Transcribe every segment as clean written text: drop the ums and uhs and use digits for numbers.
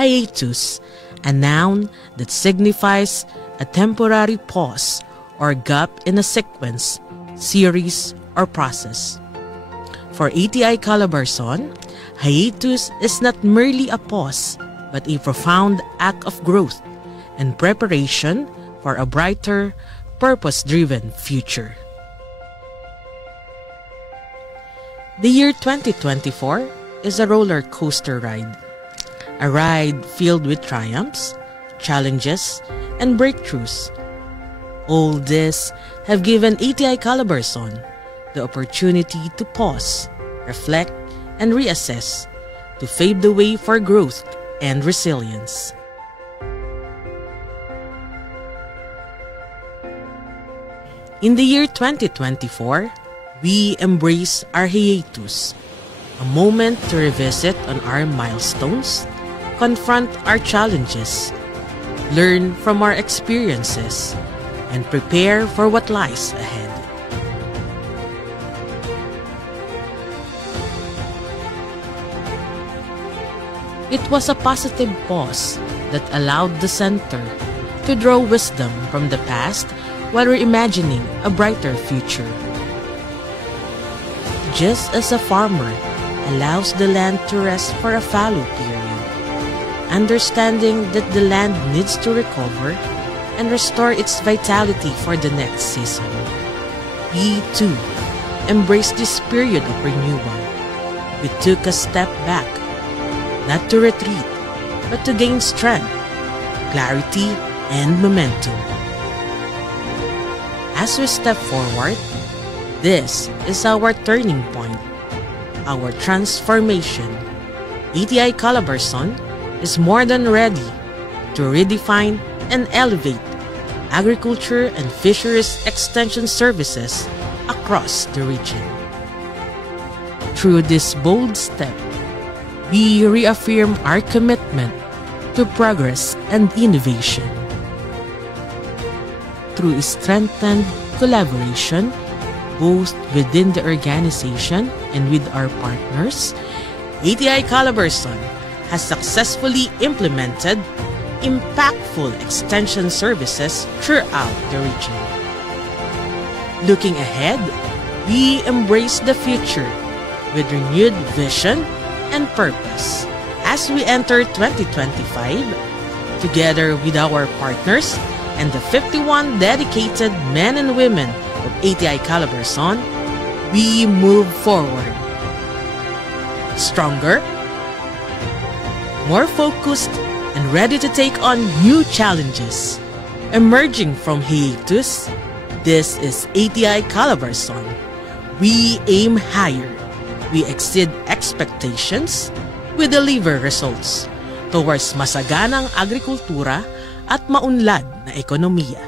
hiatus, a noun that signifies a temporary pause or gap in a sequence, series, or process. For ATI Calabarzon, hiatus is not merely a pause, but a profound act of growth and preparation for a brighter, purpose-driven future. The year 2024 is a roller coaster ride. A ride filled with triumphs, challenges, and breakthroughs. All this have given ATI Calabarzon the opportunity to pause, reflect, and reassess to pave the way for growth and resilience. In the year 2024, we embrace our hiatus, a moment to revisit on our milestones, confront our challenges, learn from our experiences, and prepare for what lies ahead. It was a positive pause that allowed the center to draw wisdom from the past while reimagining a brighter future. Just as a farmer allows the land to rest for a fallow period, understanding that the land needs to recover and restore its vitality for the next season, we too embraced this period of renewal. We took a step back, not to retreat, but to gain strength, clarity, and momentum. As we step forward, this is our turning point, our transformation. ATI Calabarzon is more than ready to redefine and elevate agriculture and fisheries extension services across the region. Through this bold step, we reaffirm our commitment to progress and innovation. Through strengthened collaboration, both within the organization and with our partners, ATI Calabarzon has successfully implemented impactful extension services throughout the region. Looking ahead, we embrace the future with renewed vision and purpose. As we enter 2025, together with our partners and the 51 dedicated men and women of ATI Calabarzon, we move forward. Stronger, more focused, and ready to take on new challenges. Emerging from hiatus, this is ATI Calabarzon. We aim higher. We exceed expectations. We deliver results towards masaganang agrikultura at maunlad na ekonomiya.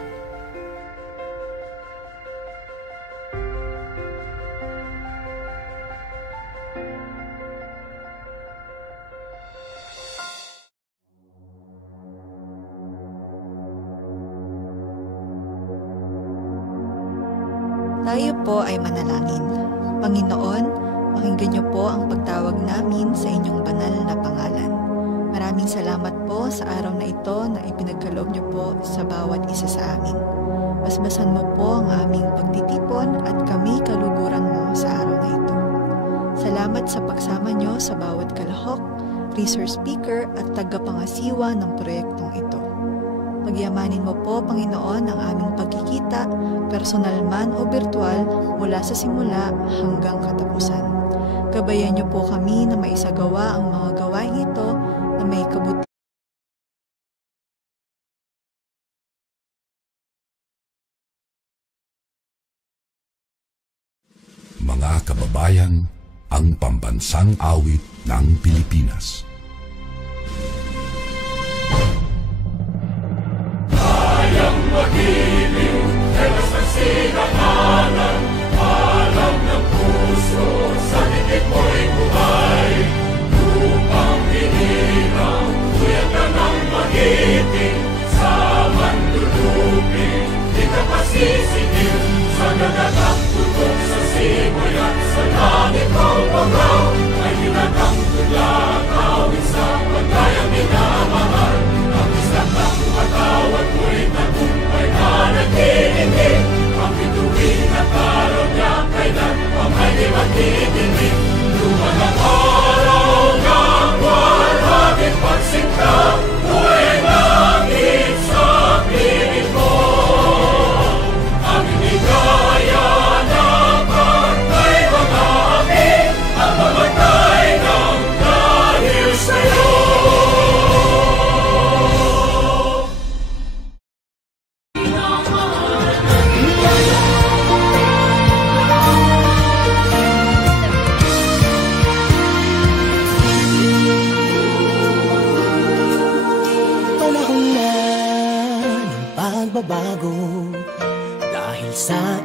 Tayo po ay manalangin. Panginoon, pakinggan niyo po ang pagtawag namin sa inyong banal na pangalan. Maraming salamat po sa araw na ito na ipinagkaloob niyo po sa bawat isa sa amin. Basbasan mo po ang aming pagtitipon at kami kaluguran mo sa araw na ito. Salamat sa pagsama niyo sa bawat kalahok, resource speaker at tagapangasiwa ng proyektong ito. Pagyamanin mo po, Panginoon, ang aming pagkikita, personal man o virtual, mula sa simula hanggang katapusan. Gabayan niyo po kami na maisagawa ang mga gawain ito na may kabutihan. Mga kababayan, ang pambansang awit ng Pilipinas. Magiliw, telas ng sinakanan, alam ng puso, sa dikit mo'y buhay. Lupang hinirang, tuyag ka ng magiting, sa manlulupin, di ka pasisingil, sa nagagang tutok sa simoy at sa langit mong pangaw, ay hinagang tulad, awit sa pagkayang minahal.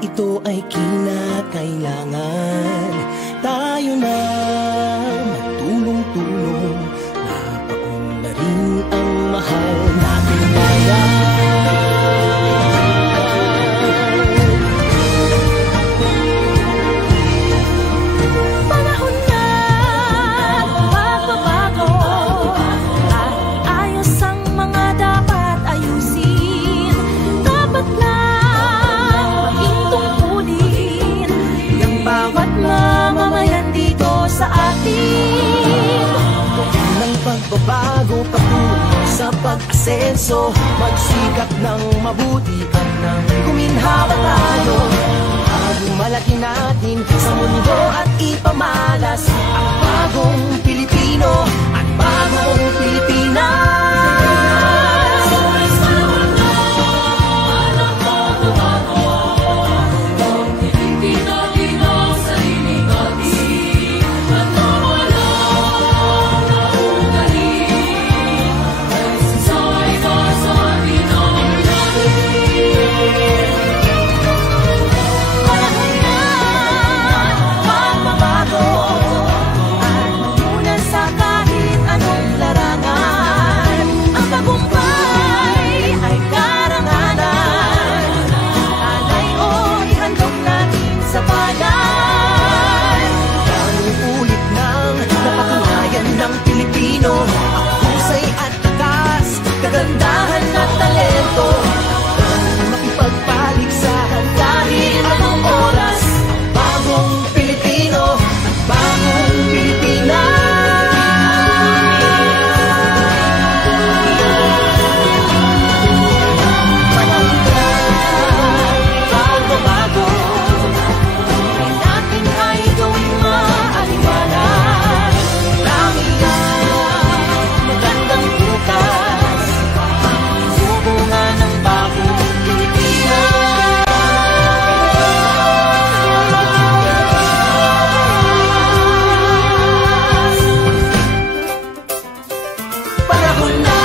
ito ay kinakailangan. Tayo na magtulong-tulong, napaunlarin ang mahal nating bayan. Pagbabago patungo sa pag-asenso, magsikap ng mabuti at nang guminhawa tayo. Bagong malaki natin sa mundo at ipamalas ang bagong Pilipino at bagong Pilipinas. Kagandahan at talento, makipagpaligsahan kahit anong oras. Bagong Pilipino at bagong Pilipinas. Bago-bago, hindi natin ay gawing maaliwalas. Langit na magandang bukas, bunga ng bagong Pilipinas. Panahon na.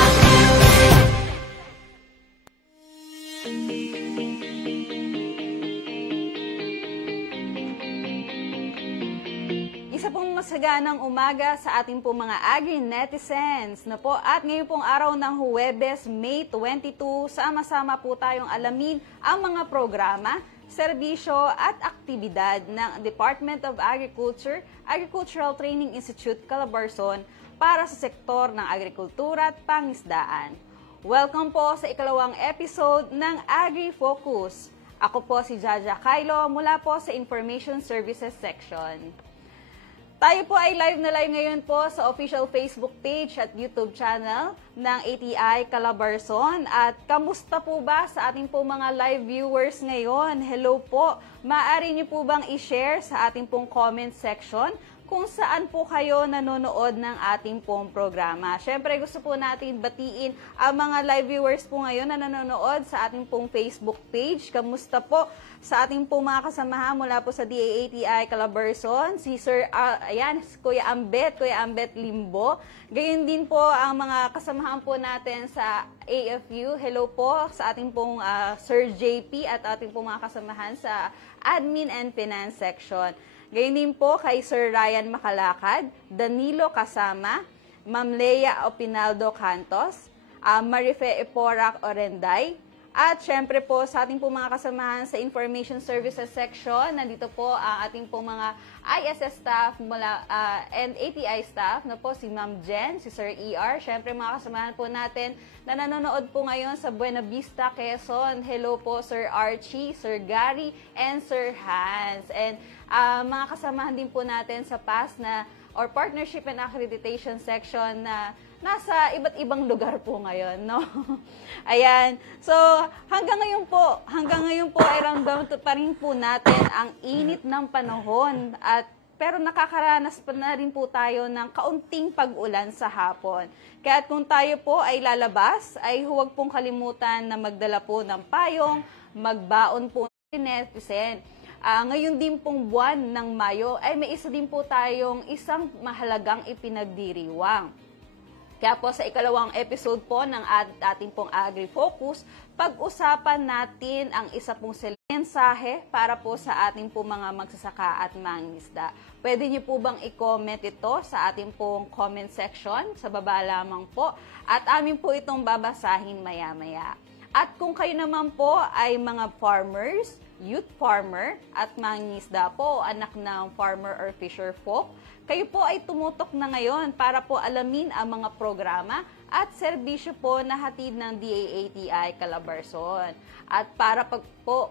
Isa pong masaganang umaga sa ating pong mga agri-netizens na po, at ngayon pong araw ng Huwebes, May 22, sama-sama po tayong alamin ang mga programa, serbisyo at aktibidad ng Department of Agriculture, Agricultural Training Institute, Calabarzon para sa sektor ng agrikultura at pangisdaan. Welcome po sa ikalawang episode ng Agri-Focus. Ako po si Jaja Kailo mula po sa Information Services Section. Tayo po ay live na live ngayon po sa official Facebook page at YouTube channel ng ATI Calabarzon. At kamusta po ba sa ating po mga live viewers ngayon? Hello po! Maaari niyo po bang i-share sa ating pong comment section kung saan po kayo nanonood ng ating pong programa. Siyempre gusto po natin batiin ang mga live viewers po ngayon na nanonood sa ating pong Facebook page. Kamusta po sa ating pong mga kasamahan mula po sa DAATI Calabarzon, si Sir, Kuya Ambet Limbo. Gayon din po ang mga kasamahan po natin sa AFU. Hello po sa ating pong Sir JP at ating pong mga kasamahan sa Admin and Finance section. Gayon din po kay Sir Ryan Makalakad, Danilo Kasama, Ma'am Lea Opinaldo Cantos, Marife Eporac Orenday, at syempre po sa ating po mga kasamahan sa Information Services section, nandito po ang ating po mga ISS staff and ATI staff na po si Ma'am Jen, si Sir ER, syempre mga kasamahan po natin na nanonood po ngayon sa Buena Vista, Quezon. Hello po Sir Archie, Sir Gary, and Sir Hans. And mga kasamahan din po natin sa PAS na or Partnership and Accreditation section na nasa iba't ibang lugar po ngayon, no? Ayan. So, hanggang ngayon po ay ramdam pa rin po natin ang init ng panahon pero nakakaranas pa na rin po tayo ng kaunting pag-ulan sa hapon. Kaya kung tayo po ay lalabas, ay huwag pong kalimutan na magdala po ng payong, magbaon po ng netizen. Ngayon din pong buwan ng Mayo ay may isa din po tayong isang mahalagang ipinagdiriwang. Kaya po sa ikalawang episode po ng ating pong Agri-Focus, pag-usapan natin ang isa pong mensahe para po sa ating po mga magsasaka at mangingisda. Pwede niyo po bang i-comment ito sa ating pong comment section, sa baba lamang po, at amin po itong babasahin maya-maya. At kung kayo naman po ay mga farmers, youth farmer, at mangingisda po, anak ng farmer or fisher folk, kayo po ay tumutok na ngayon para po alamin ang mga programa at serbisyo po na hatid ng DAATI Calabarzon. At para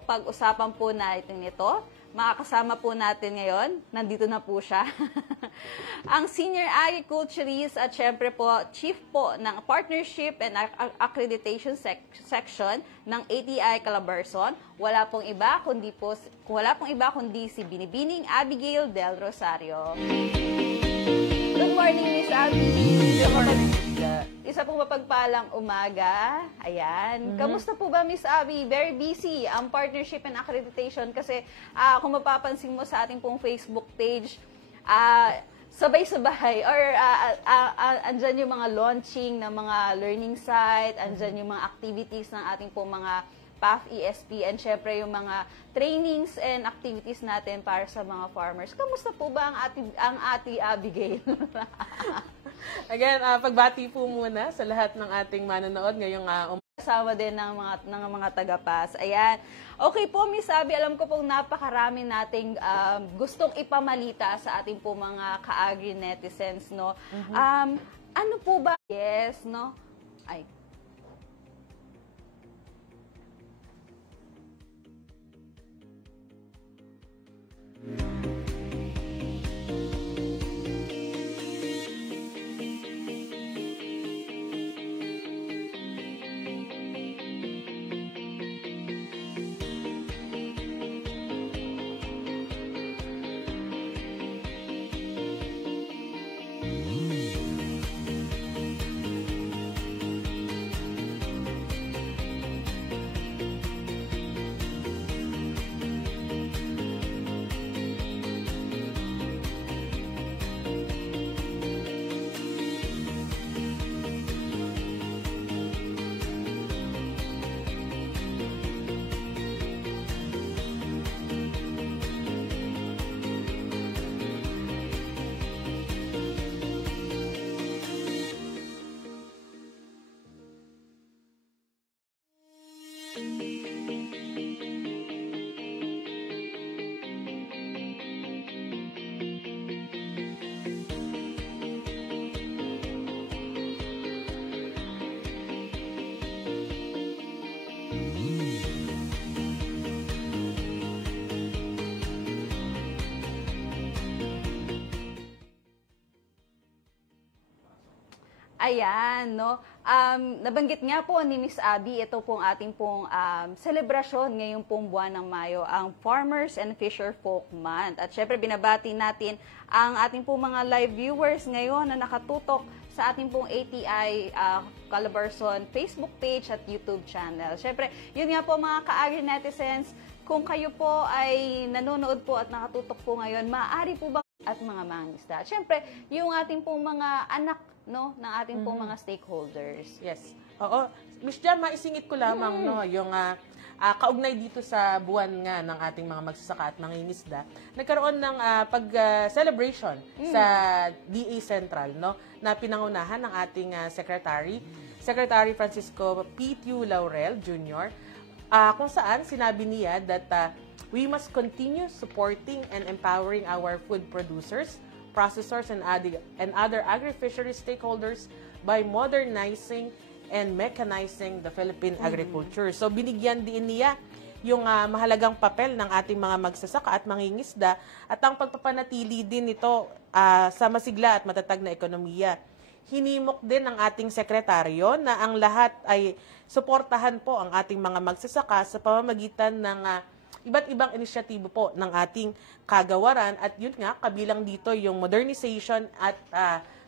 pag-usapan po natin ito, makakasama po natin ngayon, nandito na po siya, ang Senior Agriculturist at syempre po Chief po ng Partnership and Accreditation Section ng ATI Calabarzon. Wala pong iba kundi si Binibining Abigail Del Rosario. Good morning, Miss Abby. Good morning. Isa pong mapagpalang umaga. Ayan. Kamusta po ba, Miss Abby? Very busy ang Partnership and Accreditation kasi kung mapapansin mo sa ating pong Facebook page, sabay-sabay or andyan yung mga launching ng mga learning site, andyan yung mga activities ng ating pong mga PAF, ESP, and syempre yung mga trainings and activities natin para sa mga farmers. Kamusta po ba ang ati Abigail? Again, pagbati po muna sa lahat ng ating manonood ngayong kasama din ng mga taga-PAS. Ayan. Okay po, Miss Abby, alam ko pong napakarami nating gustong ipamalita sa ating po mga ka-agri netizens, no? Ano po ba? Yes, no? Ay. Ayan, no? Nabanggit nga po ni Miss Abby, ito pong ating pong selebrasyon ngayong pong buwan ng Mayo, ang Farmers and Fisher Folk Month. At syempre, binabati natin ang ating pong mga live viewers ngayon na nakatutok sa ating pong ATI Calabarzon Facebook page at YouTube channel. Syempre, yun nga po mga ka-agri netizens, kung kayo po ay nanonood po at nakatutok po ngayon, maaari po ba at mga mangingisda. Syempre, yung ating pong mga anak, no, ng ating pong mga stakeholders. Yes. Oo. Miss Jam, maisingit ko lamang no, yung kaugnay dito sa buwan nga ng ating mga magsasaka at mangingisda. Nagkaroon ng pag-celebration sa DA Central, no, na pinangunahan ng ating Secretary Francisco P. Tiu Laurel Jr., kung saan sinabi niya that we must continue supporting and empowering our food producers, processors, and other agri-fishery stakeholders by modernizing and mechanizing the Philippine agriculture. So, binigyan din niya yung mahalagang papel ng ating mga magsasaka at mangingisda at ang pagpapanatili din nito sa masigla at matatag na ekonomiya. Hinimok din ng ating sekretaryo na ang lahat ay suportahan po ang ating mga magsasaka sa pamamagitan ng iba't ibang inisyatibo po ng ating kagawaran at yun nga, kabilang dito yung modernization at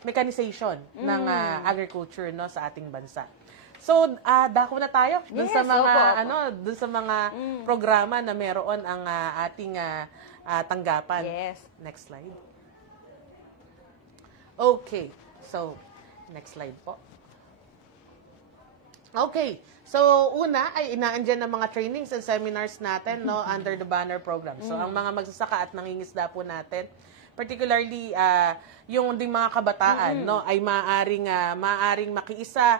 mechanization ng agriculture no sa ating bansa. So, dako na tayo dun sa mga dun sa mga programa na meron ang ating tanggapan. Yes. Next slide. Okay. So, next slide po. Okay. So, una ay inaandyan ng mga trainings and seminars natin no under the banner program. So, ang mga magsasaka at nangingisda po natin, particularly yung ding mga kabataan no ay maaring makiisa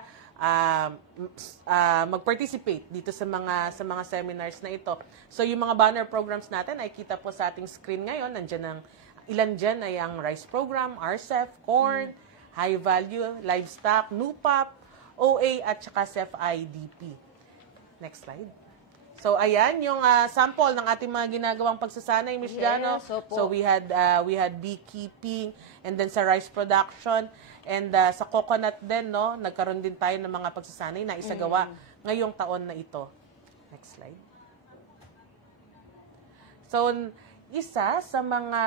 mag-participate dito sa mga seminars na ito. So, yung mga banner programs natin ay kita po sa ating screen ngayon. Ilan dyan ay ang rice program, RCEF, corn, high value, livestock, NUPAP, OA at saka CEF-IDP. Next slide. So ayan yung sample ng ating mga ginagawang pagsasanay, Miss Jano. So we had beekeeping and then sa rice production and sa coconut din no, nagkaroon din tayo ng mga pagsasanay na isagawa ngayong taon na ito. Next slide. So isa sa mga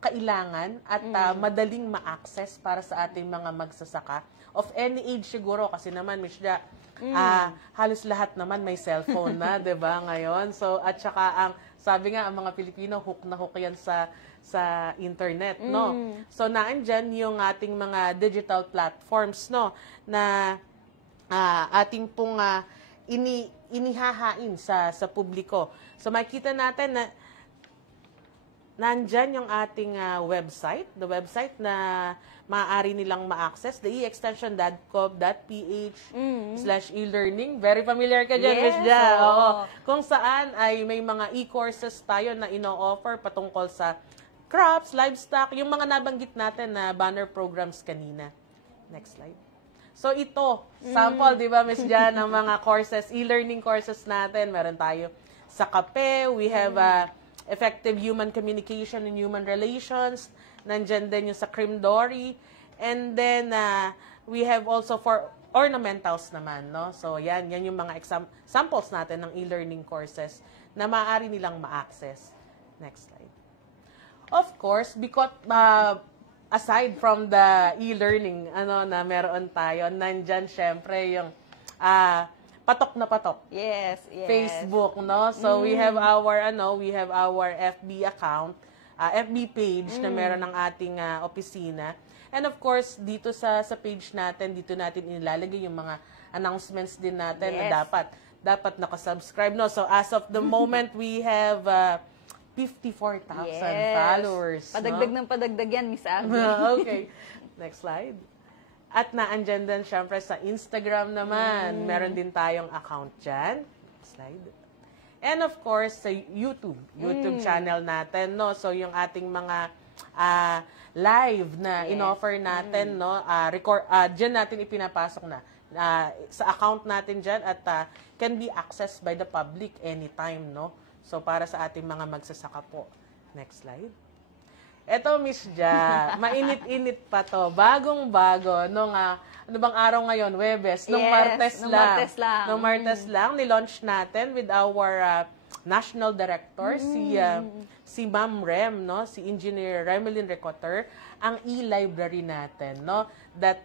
kailangan at madaling ma-access para sa ating mga magsasaka of any age siguro kasi naman Miss Ja, halos lahat naman may cellphone na, 'di ba, ngayon? So at saka ang sabi nga ang mga Pilipino hook na hook yan sa internet, no? So naandyan yung ating mga digital platforms, no, na ating pong inihahain sa publiko. So makita natin na nandyan yung ating website, the website na maaari nilang ma-access, the eextension.gov.ph/e-learning. Very familiar ka dyan, Miss Ja. Oo. Kung saan ay may mga e-courses tayo na ino-offer patungkol sa crops, livestock, yung mga nabanggit natin na banner programs kanina. Next slide. So ito, sample, di ba, Miss Ja, ng mga courses, e-learning courses natin. Meron tayo sa KAPE, we have effective human communication and human relations. Nandyan din yung sa Crimdory. And then, we have also for ornamentals naman, no? So, yan yung mga samples natin ng e-learning courses na maaari nilang ma-access. Next slide. Of course, because aside from the e-learning, na meron tayo, nandyan syempre yung patok na patok. Yes. Facebook, no? So we have our FB account, FB page na meron ng ating opisina. And of course, dito sa page natin, dito natin inilalagay yung mga announcements din natin na dapat nakasubscribe, no? So as of the moment, we have 54,000 followers. Padagdag ng padagdag yan, Miss Abby. Okay. Next slide. At naandyan din syempre sa Instagram naman. Meron din tayong account dyan. Slide. And of course, sa YouTube channel natin, no? So yung ating mga live na in-offer natin, no? Dyan natin ipinapasok na. Sa account natin dyan at can be accessed by the public anytime, no? So para sa ating mga magsasaka po. Next slide. Eto, Miss Ja, mainit-init pa to. Bagong-bago. Nung, ano bang araw ngayon? Webes. Nung Martes lang. Nilaunch natin with our national director, si Ma'am Rem, no? Si Engineer Remelin Recotter, ang e-library natin, no? That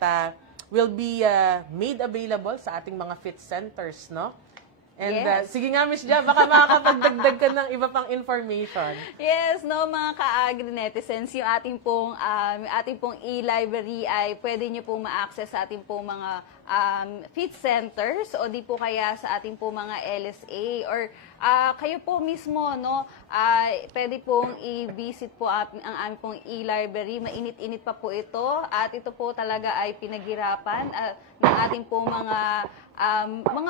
will be made available sa ating mga fit centers, no? And sige nga, Miss Ja, baka makakapagdagdag ka ng iba pang information. Yes, no, mga ka-agri-netizens, yung ating pong e-library ay pwede nyo pong ma-access sa ating pong mga feed centers o di po kaya sa ating pong mga LSA or kayo po mismo, no, pwede pong i-visit po ang aming pong e-library. Mainit-init pa po ito at ito po talaga ay pinaghirapan ng ating pong mga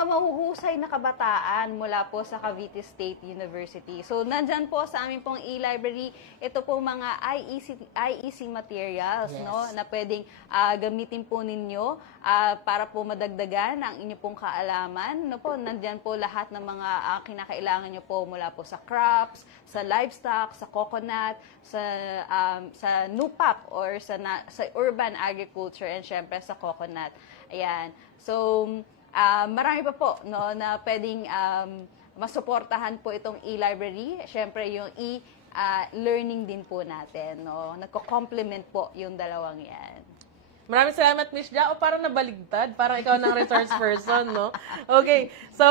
mahuhusay na kabataan mula po sa Cavite State University. So, nandyan po sa aming pong e-library, ito po mga IEC materials, no, na pwedeng gamitin po ninyo para po madagdagan ang inyo pong kaalaman. No po, nandyan po lahat ng mga kinakailangan nyo po mula po sa crops, sa livestock, sa coconut, sa NUPAP or sa urban agriculture and syempre sa coconut. Ayan. So, marami pa po, no, na pwedeng masuportahan po itong e-library. Siyempre, yung e-learning din po natin, no? Nagko-complement po yung dalawang yan. Maraming salamat, Miss Ja. O parang nabaligtad, parang ikaw ng resource person, no? Okay, so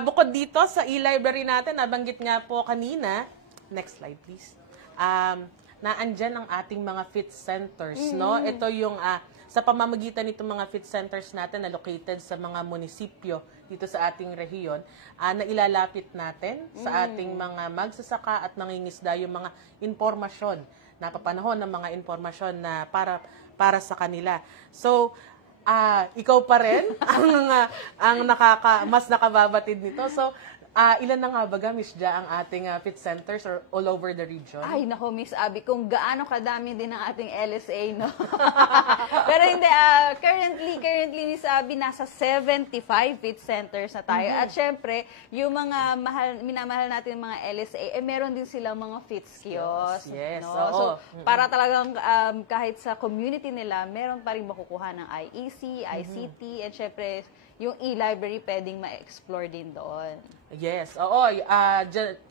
bukod dito sa e-library natin, nabanggit nga po kanina, next slide please, naandyan ang ating mga fit centers, no? Ito yung sa pamamagitan nitong mga fit centers natin na located sa mga munisipyo dito sa ating rehiyon, na ilalapit natin sa ating mga magsasaka at nangingisda yung mga impormasyon, napapanahon ng mga impormasyon na para sa kanila. So, ikaw pa rin ang mas nakababatid nito. So, ilan na nga baga, Miss Ja, ang ating fit centers or all over the region? Ay, nako, Miss Abby, kung gaano kadami din ang ating LSA, no? Pero hindi, currently, Miss Abby, nasa 75 fit centers na tayo. At syempre, yung mga minamahal natin mga LSA, meron din silang mga fit kiosk. Yes, no? oo. So, para talagang kahit sa community nila, meron pa rin makukuha ng IEC, ICT, and syempre, yung e-library pwedeng ma-explore din doon. Yes, oo.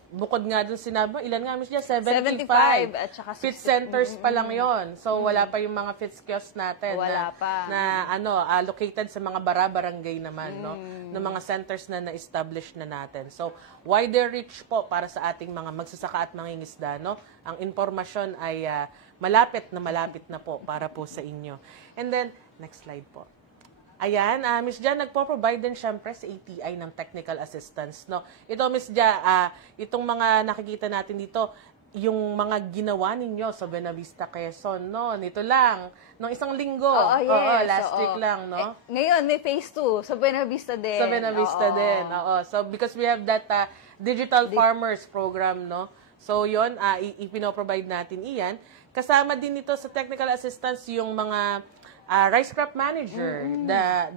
Bukod nga dun sinabi, ilan nga, Miss Ja? 75. At saka fit centers pa lang yon. So, wala pa yung mga fit kiosks natin. Wala pa. Located sa mga barangay naman, no? Ng mga centers na na-establish na natin. So, wider reach po para sa ating mga magsasaka at mangingisda, no? Ang impormasyon ay malapit na po para po sa inyo. And then, next slide po. Ayan, Miss Ja, nagpo-provide din syempre sa ATI ng technical assistance, no? Ito, Miss Ja, itong mga nakikita natin dito, yung mga ginawa ninyo sa Buenavista, Quezon, no? Nito lang, nung isang linggo. Oo, yes. Last week lang, no? Ngayon, may phase 2 sa Buenavista din. Sa Buenavista din, oo. So, because we have that Digital Farmers Program, no? So, yun, ipino-provide natin iyan. Kasama din ito sa technical assistance yung mga rice crop manager,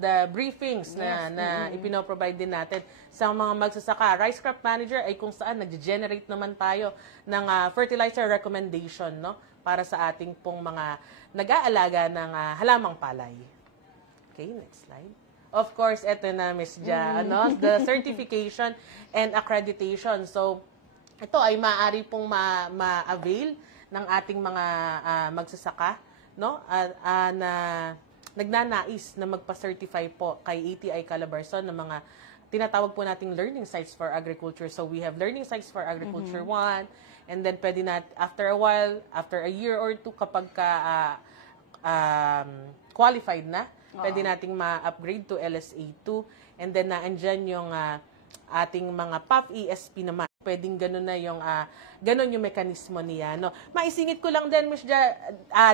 the briefings na ipino-provide din natin sa mga magsasaka. Rice crop manager ay kung saan nag-generate naman tayo ng fertilizer recommendation, no? Para sa ating pong mga nag-aalaga ng halamang palay. Okay, next slide. Of course, eto na, Miss Ja, the certification and accreditation. So, ito ay maaari pong ma-avail ng ating mga magsasaka, no? Na nagnanais na magpa-certify po kay ATI Calabarzon ng mga tinatawag po nating learning sites for agriculture. So we have learning sites for agriculture 1, and then pwede after a while, after a year or two, kapag qualified na, pwede nating ma-upgrade to LSA 2, and then naandyan yung ating mga PAF ESP naman. Pwedeng ganun na yung ganun yung mekanismo niya, no. Maisingit ko lang din, Miss Ja,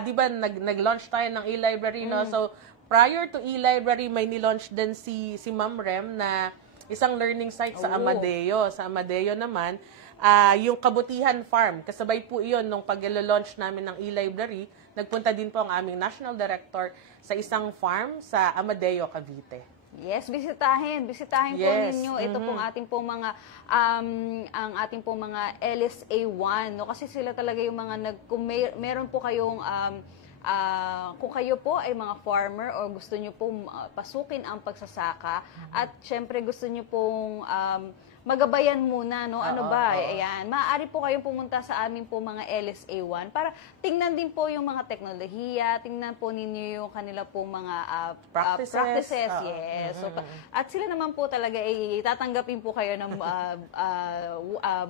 di ba nag-launch tayo ng e-library, no. So prior to e-library, may ni-launch din si Ma'am Rem na isang learning site sa Amadeo. Sa Amadeo naman, yung Kabutihan Farm, kasabay po iyon nung pag-launch namin ng e-library. Nagpunta din po ang aming National Director sa isang farm sa Amadeo, Cavite. Yes, bisitahin po ninyo ito pong ating pong mga ang ating pong mga LSA 1, no, kasi sila talaga yung mga kung meron po kayong kung kayo po ay mga farmer o gusto niyo pong pasukin ang pagsasaka at syempre gusto niyo pong magabayan muna, no? Ayan. Maaari po kayong pumunta sa amin po mga LSA 1 para tingnan din po yung mga teknolohiya, tingnan po ninyo yung kanila po mga practices. Yes. So, at sila naman po talaga ay tatanggapin po kayo ng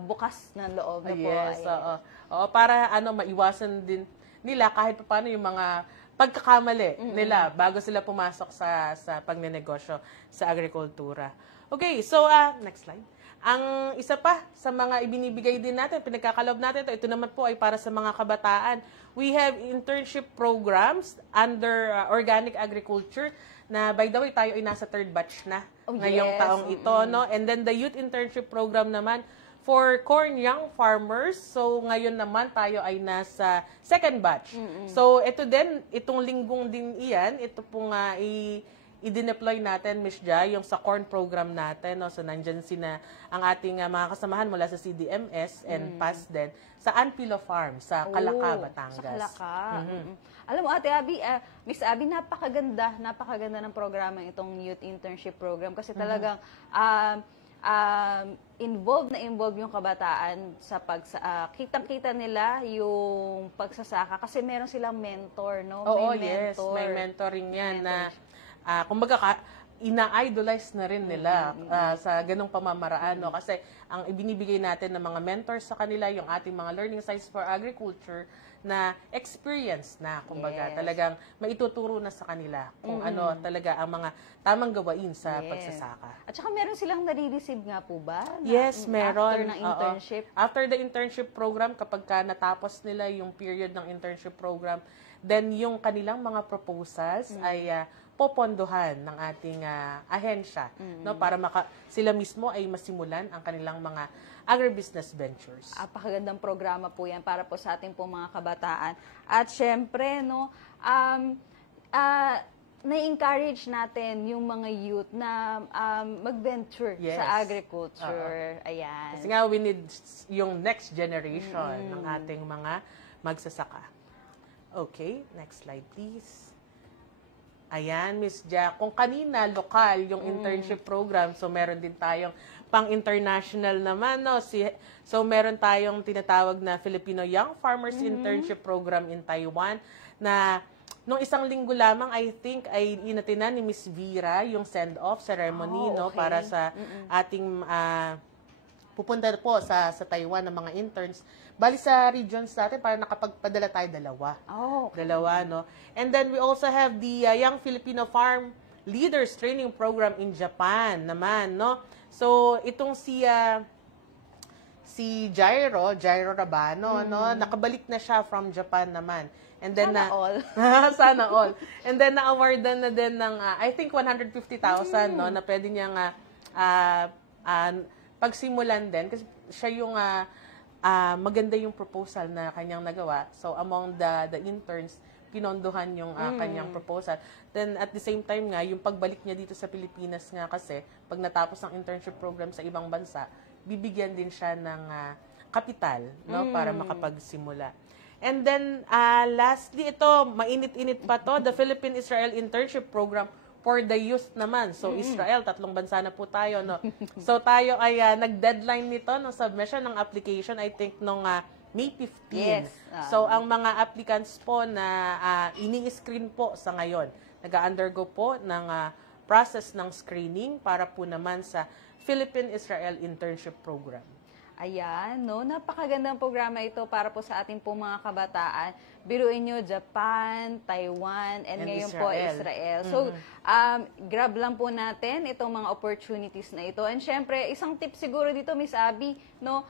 bukas ng loob na po. Yes, para maiwasan din nila kahit paano yung mga pagkakamali nila bago sila pumasok sa pagnenegosyo sa agrikultura. Okay, so next slide. Ang isa pa sa mga ibinibigay din natin, pinagkakalob natin ito naman po ay para sa mga kabataan. We have internship programs under organic agriculture na by the way tayo ay nasa 3rd batch na ngayong taong ito, no? And then the youth internship program naman for corn young farmers. So ngayon naman tayo ay nasa 2nd batch. So ito din, itong linggong din iyan, ito pong i-deploy natin, Miss Ja, yung sa corn program natin. No? So, nandyan ang ating mga kasamahan mula sa CDMS and PAS din sa Anpilo Farm, sa Calaca, Batangas. Sa Calaca. Alam mo, Ate Abby, Miss Abby, napakaganda ng programa itong Youth Internship Program kasi talagang involved yung kabataan sa kitang-kita nila yung pagsasaka kasi meron silang mentor, no? May mentoring yan na kumbaga ina-idolize na rin nila sa ganung pamamaraan, no? Kasi ang ibinibigay natin ng mga mentors sa kanila, yung ating mga learning sites for agriculture na experience na, kumbaga, Yes. talagang maituturo na sa kanila kung ano talaga ang mga tamang gawain sa Yes. pagsasaka. At saka meron silang nare-receive nga po ba? Yes, meron. After ng Oo. internship? After the internship program, kapag ka natapos nila yung period ng internship program, then yung kanilang mga proposals ay popondohan ng ating ahensya, no, para sila mismo ay masimulan ang kanilang mga agribusiness ventures. Apakagandang programa po yan para po sa ating po mga kabataan. At syempre, no, na-encourage natin yung mga youth na mag-venture Yes. sa agriculture. Ayan. Kasi nga, we need yung next generation ng ating mga magsasaka. Okay, next slide please. Ayan, Miss Jack. Kung kanina, lokal yung internship program, so meron din tayong pang-international naman, no? So meron tayong tinatawag na Filipino Young Farmers Internship Program in Taiwan na nung isang linggo lamang, I think, ay inatinan ni Miss Vera yung send-off ceremony, no? Okay. Para sa ating pupunta po sa Taiwan ng mga interns. Bali sa regions natin, para nakapagpadala tayo dalawa. Oh, okay. Dalawa, no? And then we also have the Young Filipino Farm Leaders Training Program in Japan naman, no? So, itong si Jairo Rabano, no? Nakabalik na siya from Japan naman. And then Sana all. Sana all. And then na-awardan na din ng I think 150,000, no, na pwede niyang pagsimulan din kasi siya yung maganda yung proposal na kanyang nagawa. So among the interns, pinondohan yung kanyang proposal. Then at the same time nga, yung pagbalik niya dito sa Pilipinas nga kasi, pag natapos ang internship program sa ibang bansa, bibigyan din siya ng kapital, no, para makapagsimula. And then lastly, ito, mainit-init pa to, the Philippine-Israel Internship Program for the youth naman. So Israel, 3 bansa na po tayo, no. So tayo ay nag-deadline nito ng submission ng application, I think nung May 15. Yes. So, ang mga applicants po na ini-screen po sa ngayon, nag-undergo po ng process ng screening para po naman sa Philippine-Israel Internship Program. Ayan, no? Napakagandang programa ito para po sa ating po mga kabataan. Biruin nyo, Japan, Taiwan, and ngayon po Israel. So, grab lang po natin itong mga opportunities na ito. And syempre, isang tip siguro dito, Miss Abby, no?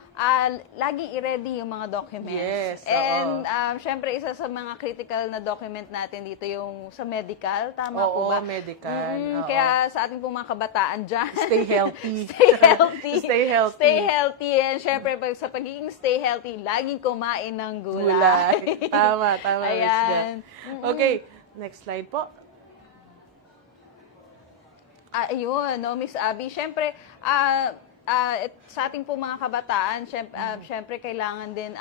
Laging i-ready yung mga documents. Yes, And syempre, isa sa mga critical na document natin dito yung sa medical. Tama po ba? Oo, medical. Oo. Kaya sa ating po mga kabataan dyan, Stay healthy. Stay healthy. Stay healthy. Stay healthy. And syempre, sa pagiging stay healthy, laging kumain ng gulay. Tama, Miss Ayan. Jen. Okay, next slide po. Ayun, no, Miss Abby. Syempre, sa ating po mga kabataan, syempre kailangan din,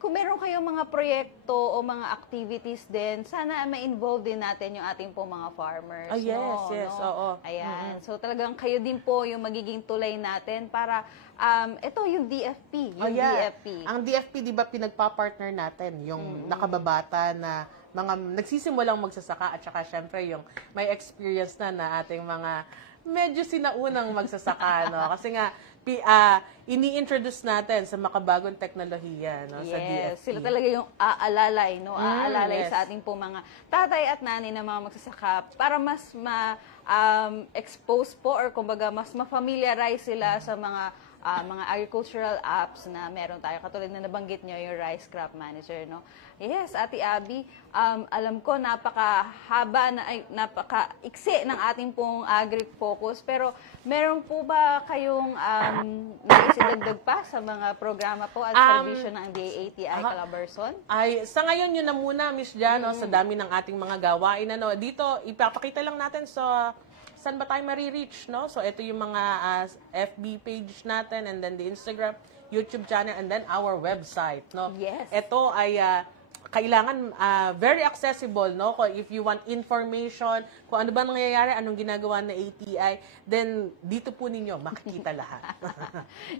kung meron kayong mga proyekto o mga activities din, sana ma-involve din natin yung ating po mga farmers. Yes, oo. Ayan. So talagang kayo din po yung magiging tulay natin para, ito yung DFP. Yung DFP. Ang DFP, di ba, pinagpa-partner natin yung nakababata na mga nagsisimulang magsasaka at saka syempre yung may experience na ating mga medyo sinaunang magsasaka, no? Kasi nga, ini-introduce natin sa makabagong teknolohiya, no, sa DFP. Sila talaga yung aalalay, no? Aalalay sa ating po mga tatay at nanay na mga magsasaka para mas ma-expose po or kumbaga mas ma-familiarize sila sa mga agricultural apps na meron tayo. Katulad na nabanggit nyo yung Rice Crop Manager, no? Yes, Ate Abby, alam ko napakahaba napaka-iksi ng ating pong agri-focus, pero meron po ba kayong naisidagdag pa sa mga programa po at servisyo ng DATI Calabarzon? Sa ngayon, yun na muna, Miss Jan, no, sa dami ng ating mga gawain. Dito, ipapakita lang natin saan ba tayo marireach, no? So, ito yung mga FB page natin, and then the Instagram, YouTube channel, and then our website, no? Yes. Ito ay kailangan very accessible, no? If you want information, kung ano ba nangyayari, anong ginagawa na ATI, then dito po ninyo makikita lahat.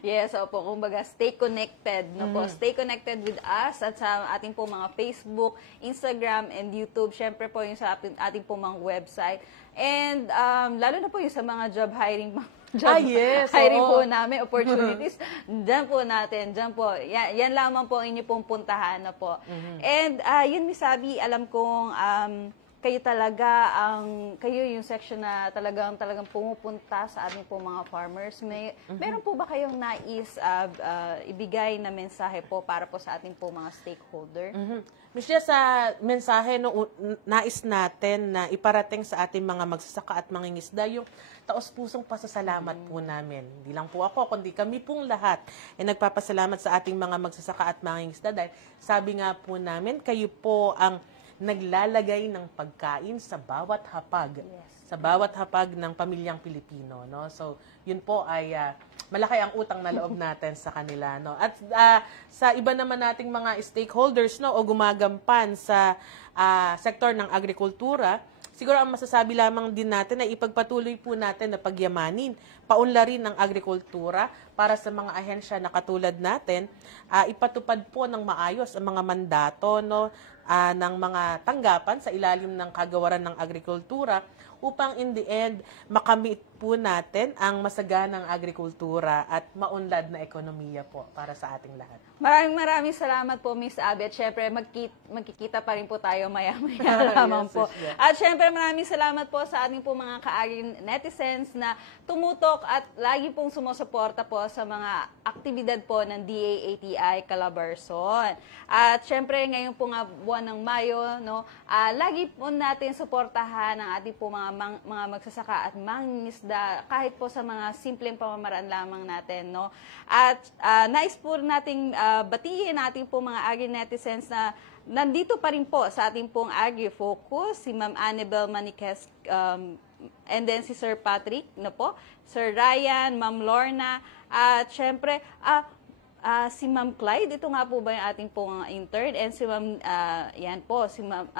Yes, opo. Kumbaga, stay connected, no po? Stay connected with us at sa ating po mga Facebook, Instagram, and YouTube. Syempre po yung sa ating po mga website. And lalo na po yung sa mga job hiring Yes. hiring oo. po namin, opportunities, dyan po natin, dyan po. Yan lamang po ang inyo pong puntahan na po. And yun, Miss Abby, alam kong kayo talaga kayo yung section na talagang pumupunta sa ating po mga farmers. Meron po ba kayong nais ibigay na mensahe po para po sa ating po mga stakeholder? Michelle, sa mensahe no, nais natin na iparating sa ating mga magsasaka at mangingisda yung taos-pusong pasasalamat po namin. Hindi lang po ako, kundi kami pong lahat ay nagpapasalamat sa ating mga magsasaka at mangingisda dahil sabi nga po namin, kayo po ang naglalagay ng pagkain sa bawat hapag. Sa bawat hapag ng pamilyang Pilipino, no? So, yun po ay malaki ang utang na loob natin sa kanila, no? At sa iba naman nating mga stakeholders, no, o gumagampan sa sektor ng agrikultura, siguro ang masasabi lamang din natin ay ipagpatuloy po natin na pagyamanin, paunlarin ng agrikultura para sa mga ahensya na katulad natin, ipatupad po ng maayos ang mga mandato, no, ng mga tanggapan sa ilalim ng kagawaran ng agrikultura upang in the end makamit po natin ang masaganang agrikultura at maunlad na ekonomiya po para sa ating lahat. Maraming salamat po, Miss Abby. At syempre, magkikita pa rin po tayo maya-maya lamang po. Yeah. At syempre, maraming salamat po sa ating po mga kaaging netizens na tumutok at lagi pong sumusuporta po sa mga aktibidad po ng DA-ATI Calabarzon. At syempre, ngayon po nga buwan ng Mayo, no, lagi po natin suportahan ang ating po mga magsasaka at mangingisda kahit po sa mga simpleng pamamaraan lamang natin, no. At nais po nating batiin natin po mga agri-netizens na nandito pa rin po sa ating pong Agri-Focus, si Ma'am Annabel Maniquez, and then si Sir Patrick, no po, Sir Ryan, Ma'am Lorna, at syempre, si Ma'am Clyde, ito nga po ba yung ating pong intern, and si Ma'am, yan po, si Ma'am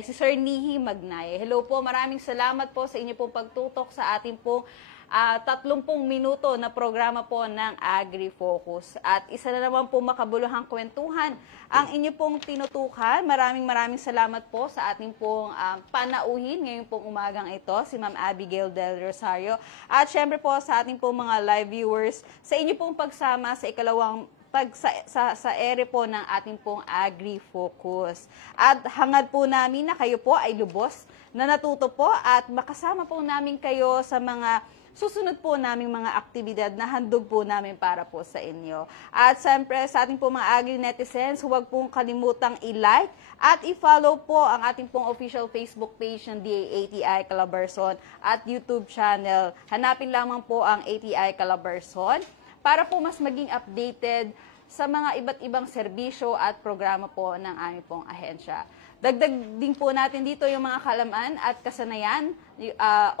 si Sir Nihi Magnay. Hello po, maraming salamat po sa inyo pong pagtutok sa ating pong 30 minuto na programa po ng Agri-Focus. At isa na naman po makabuluhang kwentuhan ang inyo pong tinutukan. Maraming salamat po sa ating pong panauhin ngayong pong umagang ito, si Ma'am Abigail Del Rosario. At syempre po sa ating pong mga live viewers, sa inyo pong pagsama sa ikalawang sa ere po ng ating pong Agri-Focus. At hangad po namin na kayo po ay lubos na natuto po at makasama po namin kayo sa mga susunod po naming mga aktibidad na handog po namin para po sa inyo. At siyempre sa ating po mga agri-netizens, huwag pong kalimutang i-like at i-follow po ang ating pong official Facebook page ng DA-ATI Calabarzon at YouTube channel. Hanapin lamang po ang ATI Calabarzon para po mas maging updated sa mga iba't ibang serbisyo at programa po ng aming pong ahensya. Dagdag din po natin dito yung mga kalaman at kasanayan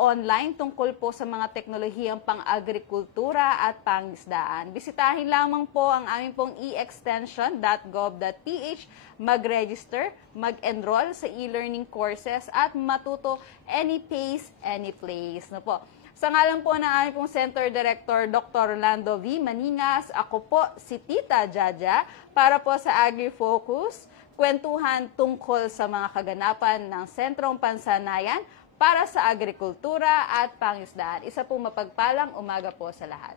online tungkol po sa mga teknolohiyang pang-agrikultura at pangisdaan. Bisitahin lamang po ang aming pong eextension.gov.ph, mag-register, mag-enroll sa e-learning courses at matuto any pace, any place. No po. Sa ngalan po ng aming pong Center Director, Dr. Rolando V. Maningas, ako po si Tita Jaja para po sa Agri-Focus, kwentuhan tungkol sa mga kaganapan ng Sentrong Pansanayan para sa agrikultura at pangisdaan. Isa pong mapagpalang umaga po sa lahat.